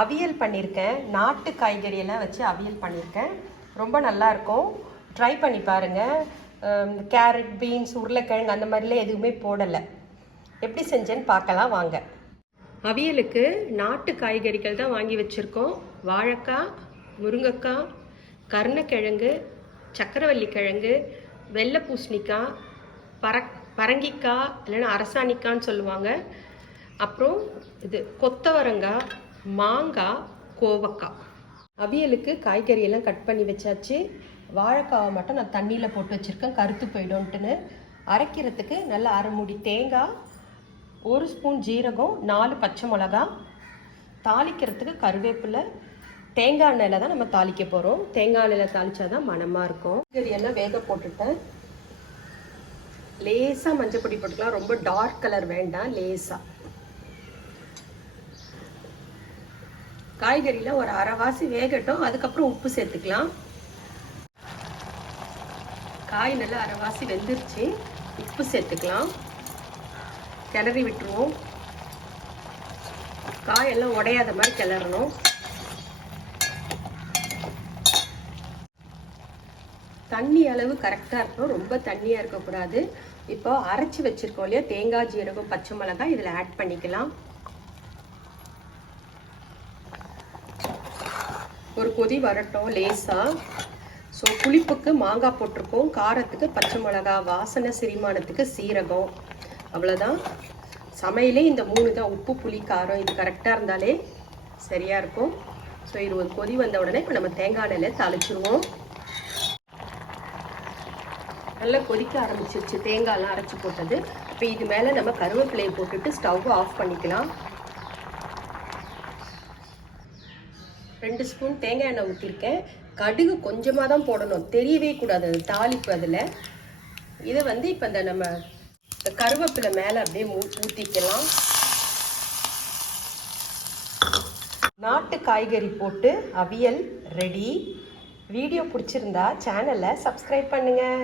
அவியல் பண்ணியிருக்கேன். நாட்டு காய்கறியெல்லாம் வச்சு அவியல் பண்ணியிருக்கேன். ரொம்ப நல்லாயிருக்கும். ட்ரை பண்ணி பாருங்கள். கேரட், பீன்ஸ், உருளைக்கிழங்கு அந்த மாதிரிலாம் எதுவுமே போடலை. எப்படி செஞ்சேன்னு பார்க்கலாம் வாங்க. அவியலுக்கு நாட்டு காய்கறிகள் தான் வாங்கி வச்சுருக்கோம். வாழைக்காய், முருங்கைக்காய், கருணக்கிழங்கு, சக்கரவள்ளி கிழங்கு, வெள்ளை பூசணிக்காய், பரங்கிக்காய் இல்லைன்னா அரசாணிக்கான்னு சொல்லுவாங்க. அப்புறம் இது கொத்தவரங்காய், மாங்காய், கோவக்காய். அவியலுக்கு காய்கறியெல்லாம் கட் பண்ணி வச்சாச்சு. வாழைக்காவை மட்டும் நான் தண்ணியில் போட்டு வச்சுருக்கேன், கருத்து போய்டும்ட்டுன்னு. அரைக்கிறதுக்கு நல்லா அரை மூடி தேங்காய், 1 ஸ்பூன் ஜீரகம், 4 பச்சை மிளகா, தாளிக்கிறதுக்கு கருவேப்பிலை, தேங்காய் எண்ணெயில் தான் நம்ம தாளிக்க போகிறோம். தேங்காய் எண்ணெயில் தாளித்தா தான் மணமாக இருக்கும். காய்கறியெல்லாம் வேக போட்டுட்டேன். லேசாக மஞ்சள் பொடி போட்டுக்கலாம், ரொம்ப டார்க் கலர் வேண்டாம், லேசாக. காய்கறியில் ஒரு அரைவாசி வேகட்டும், அதுக்கப்புறம் உப்பு சேர்த்துக்கலாம். காய் நல்லா அரைவாசி வெந்துருச்சு, உப்பு சேர்த்துக்கலாம். கிளறி விட்டுருவோம். காயெல்லாம் உடையாத மாதிரி கிளறணும். தண்ணி அளவு கரெக்டாக இருக்கணும், ரொம்ப தண்ணியாக இருக்கக்கூடாது. இப்போ அரைச்சி வச்சுருக்கோம் இல்லையா, தேங்காய், ஜீரகம், பச்சை மிளகாய் இதில் ஆட் பண்ணிக்கலாம். ஒரு கொதி வரட்டும் லேசாக. ஸோ புளிப்புக்கு மாங்காய் போட்டிருக்கோம், காரத்துக்கு பச்சை மிளகா, வாசனை செரிமானத்துக்கு சீரகம். அவ்வளோதான். சமையலே இந்த 3 தான். உப்பு, புளி, காரம் இது கரெக்டாக இருந்தாலே சரியாக இருக்கும். ஸோ இது ஒரு கொதி வந்த உடனே இப்போ நம்ம தேங்காய் எண்ணெயில் தாளிச்சிருவோம். நல்லா கொதிக்க ஆரம்பிச்சிருச்சு, தேங்காயெல்லாம் அரைச்சி போட்டது. இப்போ இது மேலே நம்ம கருவேப்பிலையை போட்டுட்டு ஸ்டவ் ஆஃப் பண்ணிக்கலாம். 2 ஸ்பூன் தேங்காய் எண்ணெய் ஊற்றிருக்கேன். கடுகு கொஞ்சமாக தான் போடணும், தெரியவே கூடாது அது தாளிப்பு. அதில் இதை இப்போ இந்த நம்ம கருவேப்பிலை மேலே அப்படியே ஊற்றிக்கலாம். நாட்டு காய்கறி போட்டு அவியல் ரெடி. வீடியோ பிடிச்சிருந்தா சேனலை சப்ஸ்கிரைப் பண்ணுங்கள்.